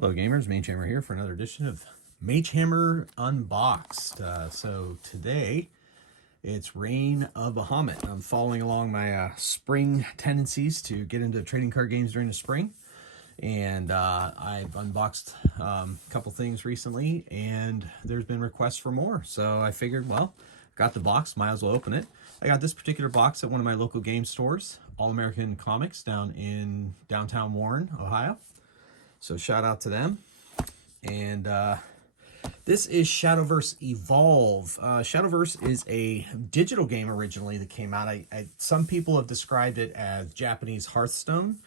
Hello gamers, Magehammer here for another edition of Magehammer Unboxed. So today it's Reign of Bahamut. I'm following along my spring tendencies to get into trading card games during the spring. And I've unboxed a couple things recently and there's been requests for more. So I figured, well, got the box, might as well open it. I got this particular box at one of my local game stores, All American Comics down in downtown Warren, Ohio. So shout out to them. And this is Shadowverse Evolve. Shadowverse is a digital game originally that came out. Some people have described it as Japanese Hearthstone.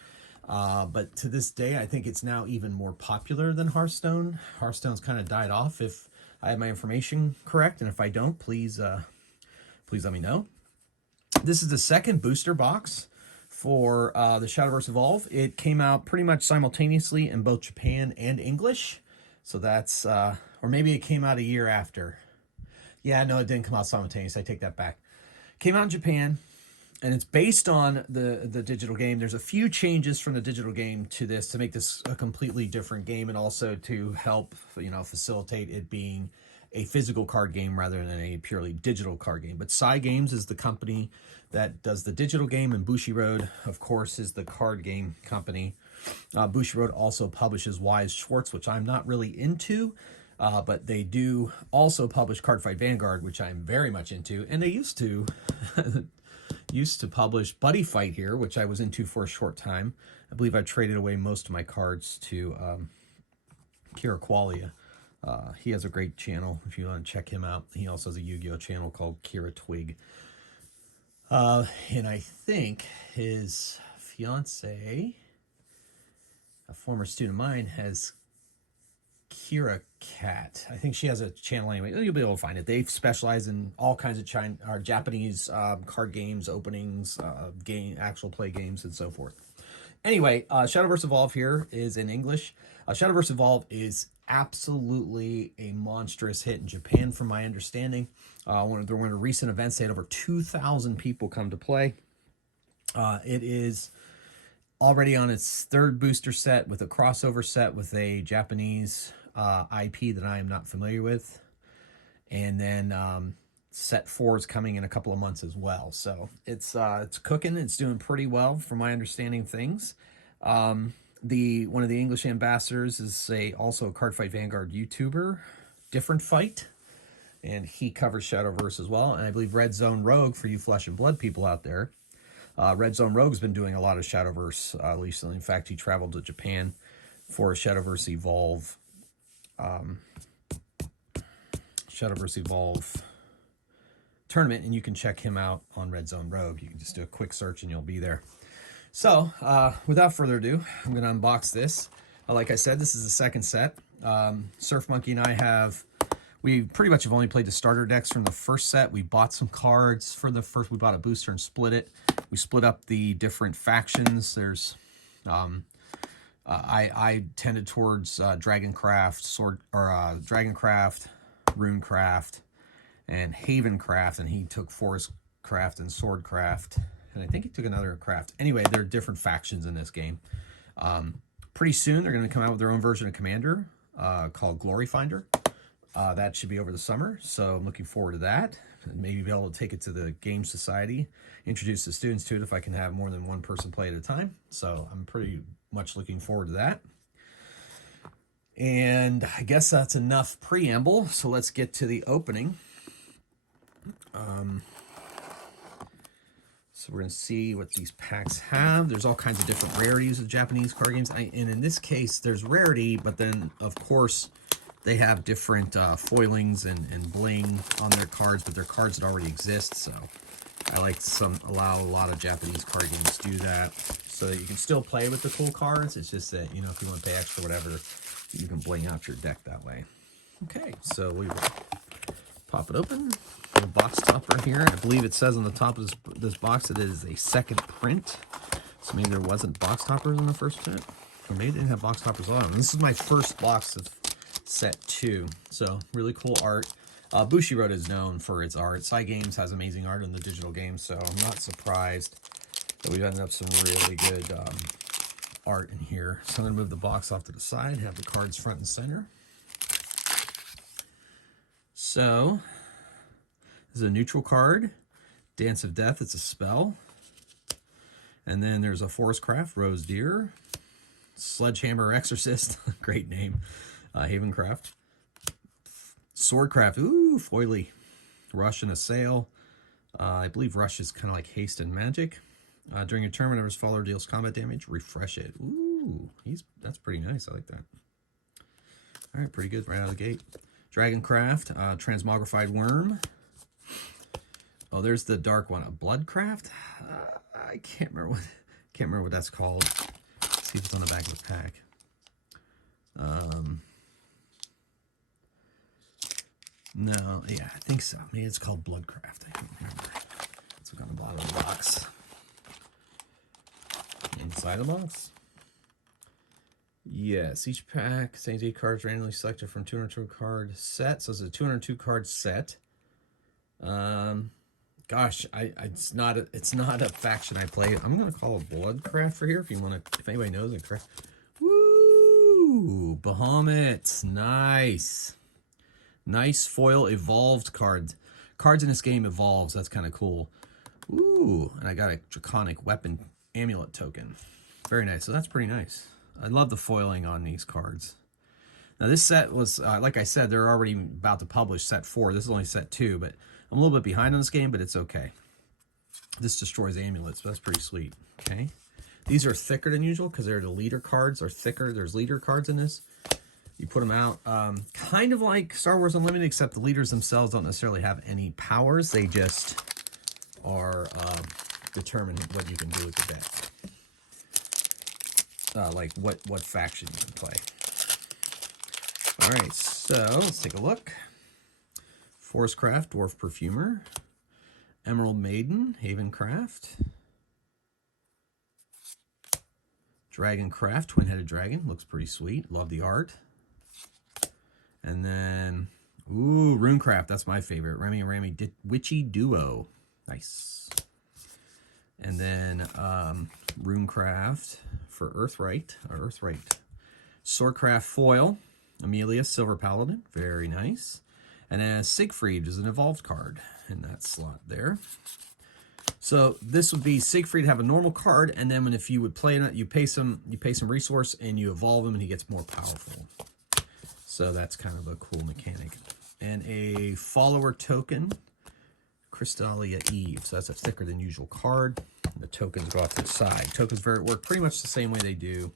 But to this day, I think it's now even more popular than Hearthstone. Hearthstone's kind of died off, if I have my information correct. And if I don't, please let me know. This is the second booster box for the Shadowverse Evolve. It came out pretty much simultaneously in both Japan and English. So that's, or maybe it came out a year after. Yeah, no, it didn't come out simultaneously. I take that back. Came out in Japan, and it's based on the digital game. There's a few changes from the digital game to this to make this a completely different game, and also to help, facilitate it being a physical card game rather than a purely digital card game. But Sai Games is the company that does the digital game, and Bushiroad, of course, is the card game company. Bushiroad also publishes Wise Schwartz, which I'm not really into, but they do also publish Cardfight Vanguard, which I'm very much into. And they used to publish Buddy Fight here, which I was into for a short time. I believe I traded away most of my cards to Kira Qualia. He has a great channel if you want to check him out. He also has a Yu-Gi-Oh channel called Kira Twig. And I think his fiance, a former student of mine, has Kira Cat. I think she has a channel anyway. You'll be able to find it. They specialize in all kinds of Japanese card games, openings, actual play games, and so forth. Anyway, Shadowverse Evolve here is in English. Shadowverse Evolve is absolutely a monstrous hit in Japan, from my understanding. One of the recent events, they had over 2,000 people come to play. It is already on its third booster set with a crossover set with a Japanese IP that I am not familiar with. And then set 4 is coming in a couple of months as well. So it's cooking. It's doing pretty well from my understanding of things. One of the English ambassadors is also a Cardfight Vanguard YouTuber, Different Fight, and he covers Shadowverse as well. And I believe Red Zone Rogue, for you Flesh and Blood people out there, Red Zone Rogue's been doing a lot of Shadowverse recently. In fact, he traveled to Japan for a Shadowverse Evolve tournament, and you can check him out on Red Zone Rogue. You can just do a quick search and you'll be there. So, without further ado, I'm going to unbox this. Like I said, this is the second set. Surf Monkey and I we pretty much have only played the starter decks from the first set. We bought some cards for the first. We bought a booster and split it. We split up the different factions. There's, I tended towards Dragoncraft, Dragoncraft, Runecraft, and Havencraft, and he took Forestcraft and Swordcraft. And I think he took another craft. Anyway, there are different factions in this game. Pretty soon, they're going to come out with their own version of Commander called Glory Finder. That should be over the summer, so I'm looking forward to that. Maybe be able to take it to the Game Society, introduce the students to it if I can have more than one person play at a time. So I'm pretty much looking forward to that. And I guess that's enough preamble, so let's get to the opening. So we're going to see what these packs have. There's all kinds of different rarities of Japanese card games. And in this case, there's rarity, but then, of course, they have different foilings and bling on their cards, but they're cards that already exist. So I like to allow a lot of Japanese card games to do that, so that you can still play with the cool cards. It's just that, if you want to pay extra, whatever, you can bling out your deck that way. Okay, so we will pop it open. A box topper here. I believe it says on the top of this box that it is a second print. So maybe there wasn't box toppers in the first set. Or maybe they didn't have box toppers on. This is my first box of set 2. So really cool art. Bushiroad is known for its art. Sai Games has amazing art in the digital game, so I'm not surprised that we've ended up some really good art in here. So I'm going to move the box off to the side, have the cards front and center. So, this is a neutral card. Dance of Death, it's a spell. And then there's a Forestcraft, Rose Deer. Sledgehammer Exorcist, great name. Havencraft. Swordcraft, ooh, foily. Rush and Assail. I believe Rush is kind of like haste and magic. During your turn, whenever his follower deals combat damage, refresh it. Ooh, that's pretty nice. I like that. All right, pretty good right out of the gate. Dragoncraft, Transmogrified Worm. Oh, there's the dark one. A Bloodcraft. I can't remember what that's called. Let's see if it's on the back of the pack. No, yeah, I think so. Maybe it's called Bloodcraft. I can't remember. Let's look on the bottom of the box. Inside the box. Yes, each pack contains 8 cards randomly selected from 202 card set. So it's a 202 card set. Gosh, it's not a faction I play. I'm gonna call it Bloodcraft for here if anybody knows it. Woo! Bahamut. Nice. Nice foil evolved cards. Cards in this game evolves. That's kind of cool. Ooh, and I got a Draconic Weapon Amulet token. Very nice. So that's pretty nice. I love the foiling on these cards. Now this set was, like I said, they're already about to publish set 4. This is only set 2, but I'm a little bit behind on this game, but it's okay. This destroys amulets, but that's pretty sweet. Okay. These are thicker than usual because they're the leader cards are thicker. There's leader cards in this. You put them out kind of like Star Wars Unlimited, except the leaders themselves don't necessarily have any powers. They just are determine what you can do with the deck. Like what faction you can play. All right, so let's take a look. Forestcraft, Dwarf Perfumer. Emerald Maiden, Havencraft. Dragoncraft, Twin-Headed Dragon. Looks pretty sweet. Love the art. And then, ooh, Runecraft. That's my favorite. Remy and Ramy Witchy Duo. Nice. And then Runecraft for Earthright. Swordcraft Foil. Amelia, Silver Paladin. Very nice. And then Siegfried is an evolved card in that slot there. So this would be Siegfried have a normal card, and then if you would play it, you pay some resource and you evolve him and he gets more powerful. So that's kind of a cool mechanic. And a follower token, Crystalia Eve. So that's a thicker than usual card. And the tokens go off to the side. Tokens work pretty much the same way they do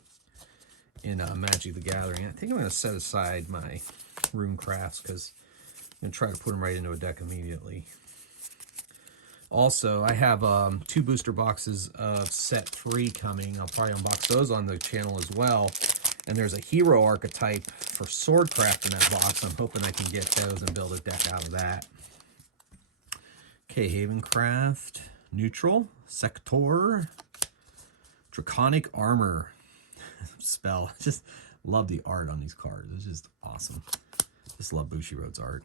in Magic the Gathering. I think I'm going to set aside my Runecrafts because I'm going to try to put them right into a deck immediately. Also, I have 2 booster boxes of set 3 coming. I'll probably unbox those on the channel as well. And there's a hero archetype for Swordcraft in that box. I'm hoping I can get those and build a deck out of that. Okay, Havencraft, Neutral, Sector, Draconic Armor spell. Just love the art on these cards. It's just awesome. Just love Bushiroad's art.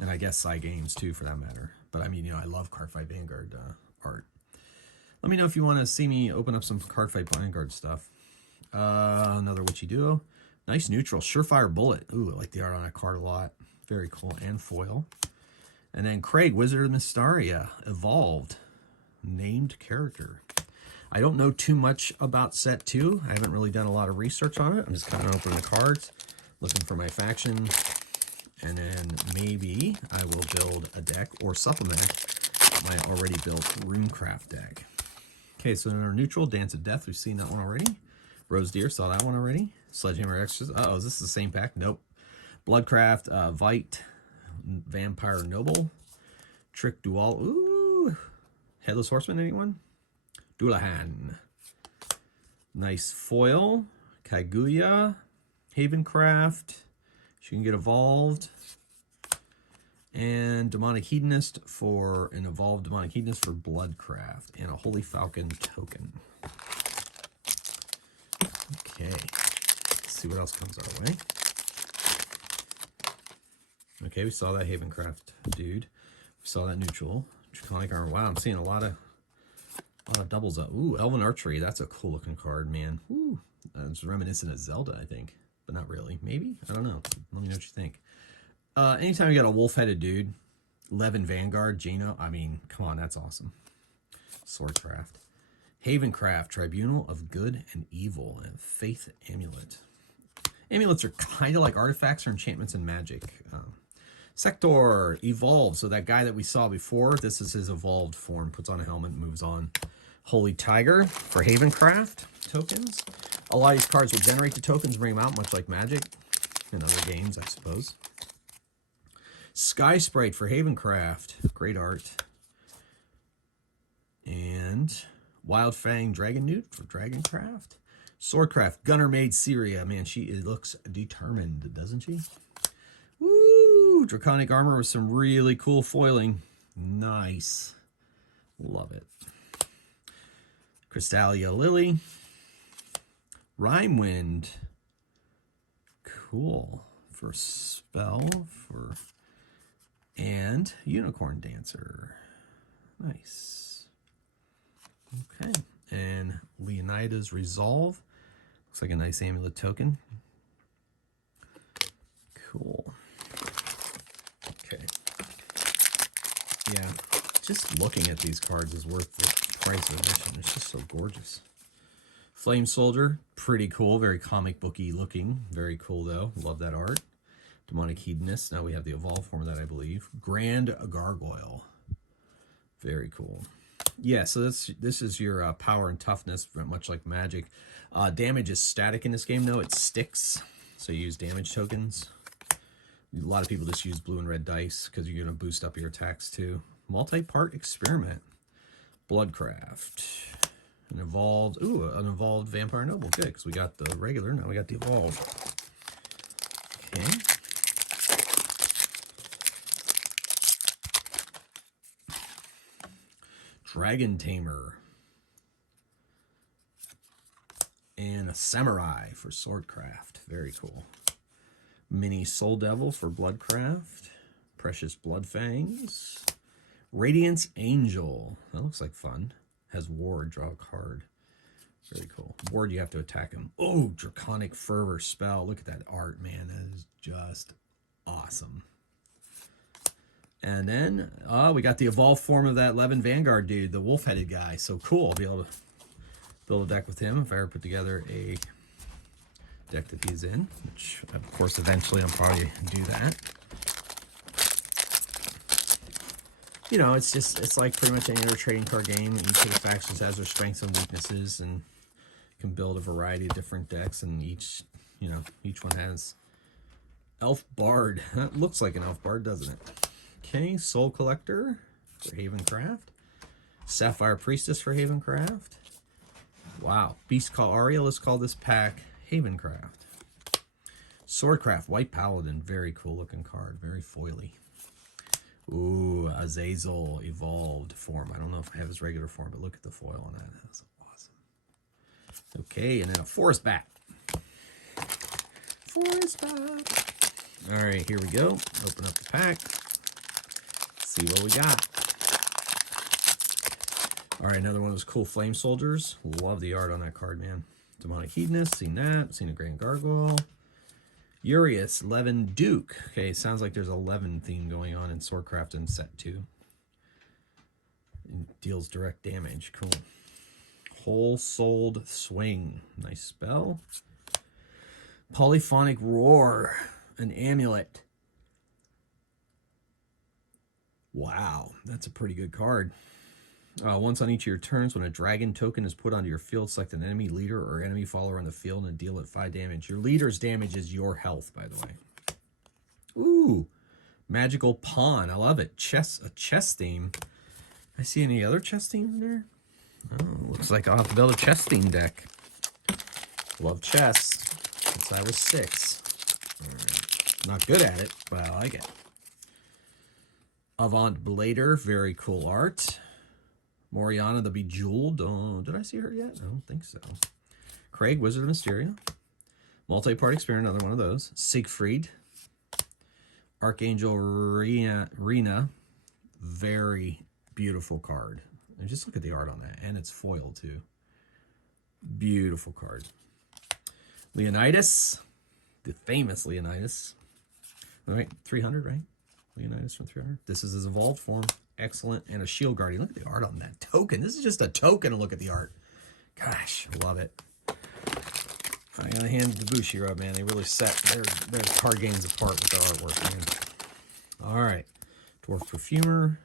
And I guess Psy Games too, for that matter. But I mean, you know, I love Cardfight Vanguard art. Let me know if you want to see me open up some Cardfight Vanguard stuff. Another Witchy Duo. Nice neutral. Surefire Bullet. Ooh, I like the art on that card a lot. Very cool. And foil. And then Craig, Wizard of Mystaria. Evolved. Named character. I don't know too much about set 2. I haven't really done a lot of research on it. I'm just kind of opening the cards, looking for my faction. And then maybe I will build a deck or supplement my already built Runecraft deck. Okay, so in our neutral, Dance of Death, we've seen that one already. Rose Deer, saw that one already. Sledgehammer Exorcist. Uh-oh, is this the same pack? Nope. Bloodcraft, Vite, Vampire Noble, Trick Dual. Ooh. Headless Horseman, anyone? Dullahan. Nice foil. Kaguya, Havencraft. She can get evolved. And Demonic Hedonist for an evolved Demonic Hedonist for Bloodcraft. And a Holy Falcon token. Okay. Let's see what else comes our way. Okay, we saw that Havencraft dude. We saw that neutral. Draconic Armor. Wow, I'm seeing a lot of A lot of doubles up. Ooh, Elven Archery. That's a cool looking card, man. Ooh, it's reminiscent of Zelda, I think, but not really. Maybe? I don't know. Let me know what you think. Anytime you got a wolf-headed dude, Levin Vanguard, Gino. I mean, come on, that's awesome. Swordcraft. Havencraft, Tribunal of Good and Evil, and Faith Amulet. Amulets are kind of like artifacts or enchantments in Magic. Sector, Evolve. So that guy that we saw before, this is his evolved form. Puts on a helmet, moves on. Holy Tiger for Havencraft tokens. A lot of these cards will generate the tokens, bring them out, much like Magic and other games, I suppose. Sky Sprite for Havencraft. Great art. And Wild Fang Dragon Newt for Dragoncraft. Swordcraft, Gunner Maid Syria. Man, she looks determined, doesn't she? Woo! Draconic Armor with some really cool foiling. Nice. Love it. Crystalia Lily. Rhymewind. Cool. For spell. And Unicorn Dancer. Nice. Okay. And Leonida's Resolve. Looks like a nice amulet token. Cool. Okay. Yeah. Just looking at these cards is worth the price of admission. It's just so gorgeous. Flame Soldier. Pretty cool. Very comic booky looking. Very cool though. Love that art. Demonic Hedonist. Now we have the evolved form of that, I believe. Grand Gargoyle. Very cool. Yeah, so this is your power and toughness, much like Magic. Damage is static in this game, though. It sticks, so you use damage tokens. A lot of people just use blue and red dice because you're going to boost up your attacks, too. Multi-part experiment. Bloodcraft. An evolved Vampire Noble. Good, because we got the regular, now we got the evolved. Okay. Dragon Tamer. And a Samurai for Swordcraft. Very cool. Mini Soul Devil for Bloodcraft. Precious Bloodfangs. Radiance Angel. That looks like fun. Has Ward. Draw a card. Very cool. Ward, you have to attack him. Oh, Draconic Fervor spell. Look at that art, man. That is just awesome. And then, we got the evolved form of that Levin Vanguard dude, the wolf-headed guy. So cool. I'll be able to build a deck with him if I ever put together a deck that he's in, which, of course, eventually I'll probably do that. You know, it's like pretty much any other trading card game. Each of the factions has their strengths and weaknesses, and you can build a variety of different decks, and each one has Elf Bard. That looks like an Elf Bard, doesn't it? Okay, Soul Collector for Havencraft. Sapphire Priestess for Havencraft. Wow. Beast Call Aria. Let's call this pack Havencraft. Swordcraft, White Paladin. Very cool looking card. Very foily. Ooh, Azazel Evolved form. I don't know if I have his regular form, but look at the foil on that. That's awesome. Okay, and then a Forest Bat. Forest Bat. All right, here we go. Open up the pack. See what we got. All right, another one of those cool Flame Soldiers. Love the art on that card, man. Demonic Hedonist, seen that. Seen a Grand Gargoyle. Urias, Levin Duke. Okay, sounds like there's a Levin theme going on in Swordcraft in set 2. It deals direct damage. Cool. Whole Souled Swing. Nice spell. Polyphonic Roar. An amulet. Wow, that's a pretty good card. Once on each of your turns, when a dragon token is put onto your field, select an enemy leader or enemy follower on the field and deal it 5 damage. Your leader's damage is your health, by the way. Ooh, Magical Pawn. I love it. A chess theme. I see any other chess themes in there? Oh, looks like I'll have to build a chess theme deck. Love chess since I was 6. All right. Not good at it, but I like it. Avant Blader, very cool art. Moriana the Bejeweled. Oh, did I see her yet? I don't think so. Craig, Wizard of Mysteria. Multi-part experiment, another one of those. Siegfried. Archangel Rena. Very beautiful card. And just look at the art on that. And it's foil, too. Beautiful card. Leonidas. The famous Leonidas. All right, 300, right? Leonidas from 300. This is his evolved form. Excellent. And a shield guardian. Look at the art on that token. This is just a token. Look at the art. Gosh, love it. I gotta hand the Bushiroad, man. They really set their card games apart with their artwork, man. All right. Dwarf Perfumer.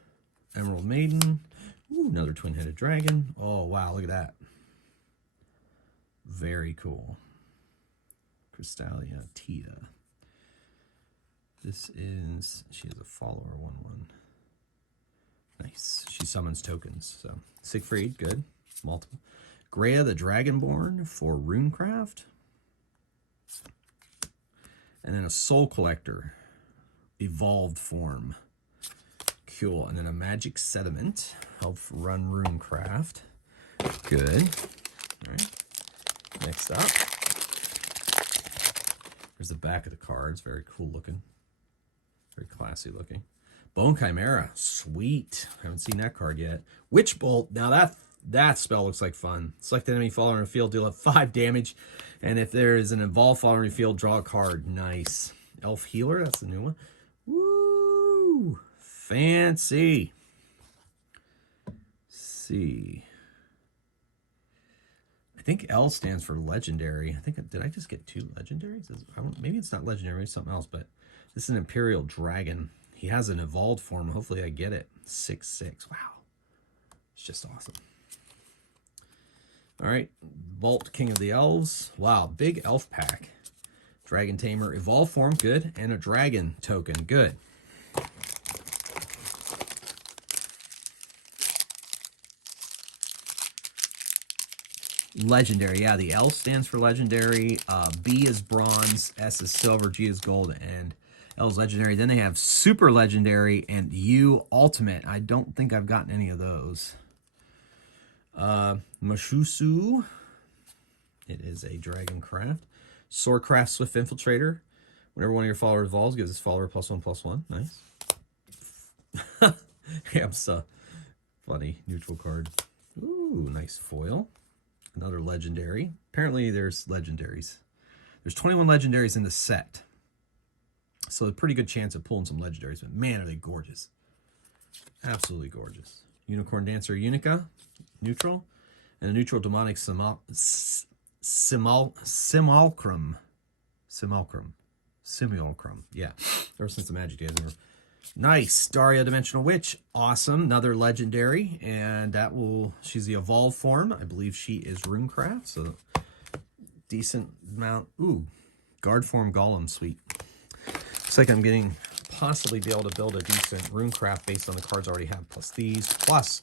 Emerald Maiden. Ooh, another twin-headed dragon. Oh, wow. Look at that. Very cool. Crystalia Tia. This is, she is a follower 1/1. Nice. She summons tokens. So Siegfried, good. Multiple. Greya the Dragonborn for Runecraft. And then a Soul Collector. Evolved form. Cool. And then a Magic Sediment. Help run Runecraft. Good. All right. Next up. There's the back of the cards. Very cool looking. Very classy looking. Bone Chimera. Sweet. Haven't seen that card yet. Witch Bolt. Now that spell looks like fun. Select an enemy follower in the field, deal up 5 damage. And if there is an evolved follower in the field, draw a card. Nice. Elf Healer. That's the new one. Woo! Fancy. Let's see. I think L stands for legendary. I think, did I just get 2 legendaries? Maybe it's not legendary, it's something else, but this is an Imperial Dragon. He has an evolved form. Hopefully I get it. 6/6. Wow. It's just awesome. All right. Bolt, King of the Elves. Wow. Big elf pack. Dragon Tamer. Evolved form. Good. And a dragon token. Good. Legendary. Yeah, the L stands for legendary. B is bronze. S is silver. G is gold. And L is legendary. Then they have super legendary and U ultimate. I don't think I've gotten any of those. Mashusu. It is a dragon craft. Swordcraft Swift Infiltrator. Whenever one of your followers evolves, gives this follower +1/+1. Nice. Yeah, it's a funny neutral card. Ooh, nice foil. Another legendary. Apparently there's legendaries. There's 21 legendaries in the set. So a pretty good chance of pulling some legendaries. But man, are they gorgeous. Absolutely gorgeous. Unicorn Dancer Unica. Neutral. And a neutral demonic simulacrum. Yeah. Ever since the Magic days. Nice. Daria Dimensional Witch. Awesome. Another legendary. And that will, she's the evolved form. I believe she is Runecraft. So decent amount. Ooh. Guard form Golem. Sweet. Looks like I'm getting possibly be able to build a decent Runecraft based on the cards I already have. Plus these. Plus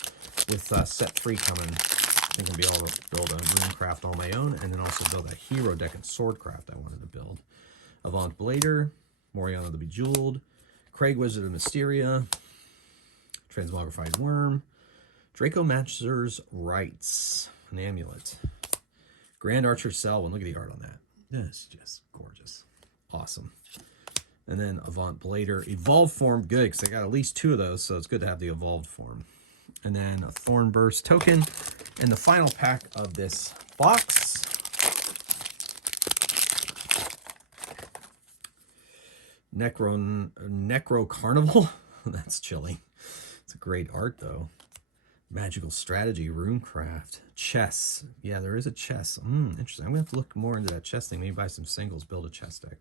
with set 3 coming, I think I'll be able to build a Runecraft on my own. And then also build a hero deck and Swordcraft I wanted to build. Avant Blader. Moriana the Bejeweled. Craig Wizard of Mysteria, Transmogrified Worm, Draco Master's Rights, an amulet, Grand Archer Selwyn. Look at the art on that. That's just gorgeous. Awesome. And then Avant Blader, Evolved form, good, because I got at least 2 of those, so it's good to have the evolved form. And then a Thornburst token, and the final pack of this box. Necro Carnival. That's chilly. It's a great art, though. Magical Strategy, Runecraft, Chess. Yeah, there is a chess. Interesting. I'm going to have to look more into that chess thing. Maybe buy some singles, build a chess deck.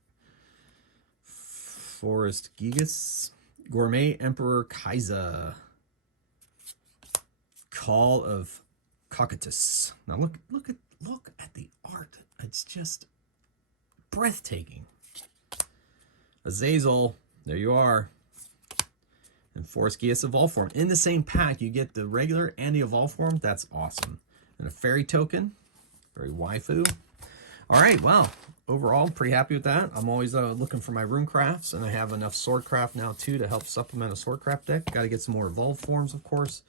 Forest Gigas. Gourmet Emperor Kaiser. Call of Cocytus. Now look at the art. It's just breathtaking. Azazel, there you are. And Forest Gigas Evolved form. In the same pack, you get the regular and the Evolved form. That's awesome. And a fairy token. Very waifu. All right, well, overall, pretty happy with that. I'm always looking for my Runecrafts, and I have enough Swordcraft now, too, to help supplement a Swordcraft deck. Got to get some more Evolved forms, of course.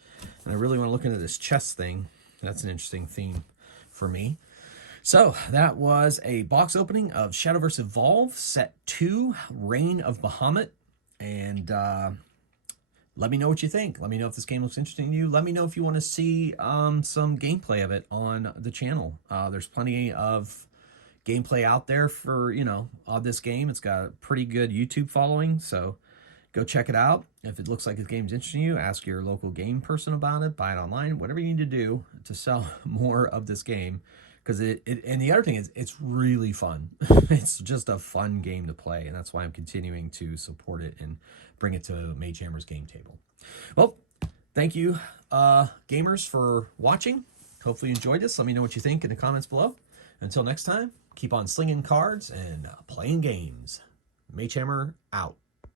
And I really want to look into this chess thing. That's an interesting theme for me. So that was a box opening of Shadowverse Evolve Set 2, Reign of Bahamut. And let me know what you think. Let me know if this game looks interesting to you. Let me know if you want to see some gameplay of it on the channel. There's plenty of gameplay out there for, of this game. It's got a pretty good YouTube following, so go check it out. If it looks like the game's interesting to you, ask your local game person about it, buy it online, whatever you need to do to sell more of this game. Because and the other thing is, it's really fun. It's just a fun game to play, and that's why I'm continuing to support it and bring it to Magehammer's game table. Well, thank you, gamers, for watching. Hopefully you enjoyed this. Let me know what you think in the comments below. Until next time, keep on slinging cards and playing games. Magehammer out.